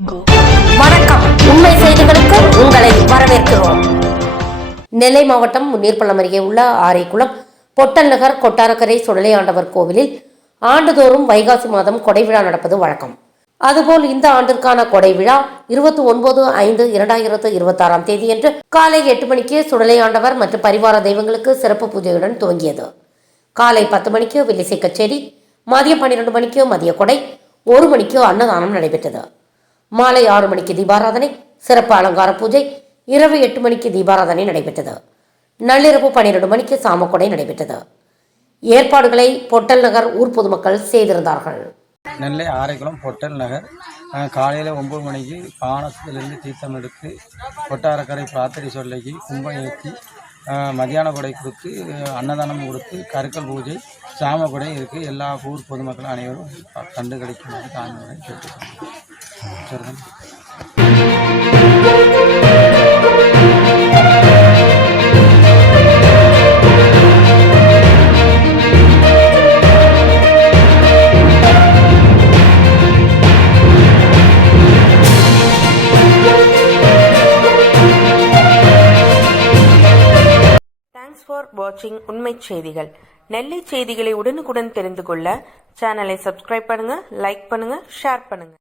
வணக்கம். உண்மை செய்திகளுக்கு உங்களை வரவேற்கிறோம். நெல்லை மாவட்டம் நீர்பள்ளம் அருகே உள்ள ஆரைக்குளம் பொட்டல் நகர் கொட்டாரக்கரை சுடலையாண்டவர் கோவிலில் ஆண்டுதோறும் வைகாசி மாதம் கொடை விழா நடப்பது வழக்கம். அதுபோல் இந்த ஆண்டிற்கான கொடை விழா 29/5/2026 தேதியன்று காலை 8 மணிக்கு சுடலையாண்டவர் மற்றும் பரிவார தெய்வங்களுக்கு சிறப்பு பூஜையுடன் துவங்கியது. காலை 10 மணிக்கு வில்லிசை கச்சேரி, மதியம் 12 மணிக்கு மதிய கொடை, 1 மணிக்கு அன்னதானம் நடைபெற்றது. மாலை 6 மணிக்கு தீபாராதனை, சிறப்பு அலங்கார பூஜை, இரவு 8 மணிக்கு தீபாராதனை நடைபெற்றது. நள்ளிரவு 12 மணிக்கு சாமக்கொடை நடைபெற்றது. ஏற்பாடுகளை பொட்டல் நகர் ஊர் பொதுமக்கள் செய்திருந்தார்கள். நெல்லை ஆரைக்குளம் பொட்டல் நகர் காலையில் 9 மணிக்கு பானத்திலிருந்து தீர்த்தம் எடுத்து கொட்டாரக்கரை பிரார்த்தனை சொல்லைக்கு கும்பம் ஏற்றி மதியான கொடை கொடுத்து அன்னதானம் கொடுத்து கருக்கல் பூஜை சாம கொடை இருக்குது. எல்லா ஊர் பொதுமக்களும் அனைவரும் கண்டு கிடைக்குமாறு தாழ்மையை கேட்டுக்கொள்கிறேன். Thanks for watching உண்மை செய்திகள். நெல்லை செய்திகளை உடனுக்குடன் தெரிந்து கொள்ள சேனலை சப்ஸ்கிரைப் பண்ணுங்க, லைக் பண்ணுங்க, ஷேர் பண்ணுங்க.